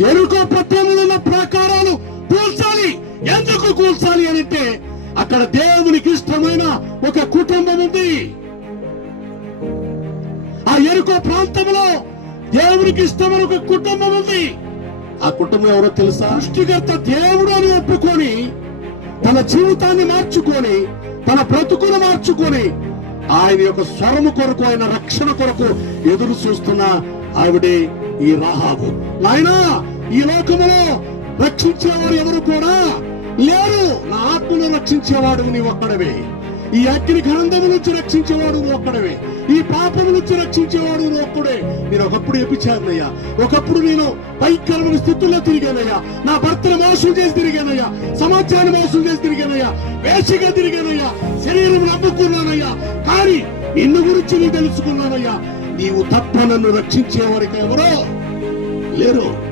యెరికో పట్టణంలో ఉన్న ప్రాకారాలు కూల్చాలి. ఎందుకు కూల్చాలి అని అంటే అక్కడ దేవునికి ఇష్టమైన ఒక కుటుంబం ఉంది. ఆ యెరికో ప్రాంతంలో దేవునికి ఇష్టమైన ఒక కుటుంబం ఉంది. ఆ కుటుంబం ఎవరో తెలుసా? సృష్టికర్త దేవుడు అని ఒప్పుకొని తన జీవితాన్ని మార్చుకొని తన బ్రతుకును మార్చుకొని ఆయన యొక్క స్వరము కొరకు, ఆయన రక్షణ కొరకు ఎదురు చూస్తున్న ఆవిడే ఈ రాహాబు. నాయనా, ఈ లోకములో రక్షించేవారు ఎవరు కూడా లేరు. నా ఆత్మను రక్షించేవాడు నీ ఒక్కడవే. ఈ అగ్ని గ్రంథము నుంచి రక్షించేవాడు నువ్వు ఒక్కడవే. ఈ పాపము నుంచి రక్షించేవాడు నువ్వు ఒక్కడే. నేను ఒకప్పుడు ఎపిచానయ్యా, ఒకప్పుడు నేను భయంకరమైన స్థితుల్లో తిరిగానయ్యా. నా భర్తను మోసం చేసి తిరిగానయ్యా, సమాజాన్ని మోసం చేసి తిరిగానయ్యా, వేషగా తిరిగానయ్యా, శరీరం నమ్ముకున్నానయ్యా. కానీ నిన్ను గురించి నేను తెలుసుకున్నానయ్యా. నీవు తప్ప నన్ను రక్షించేవారికి ఎవరో లేరు.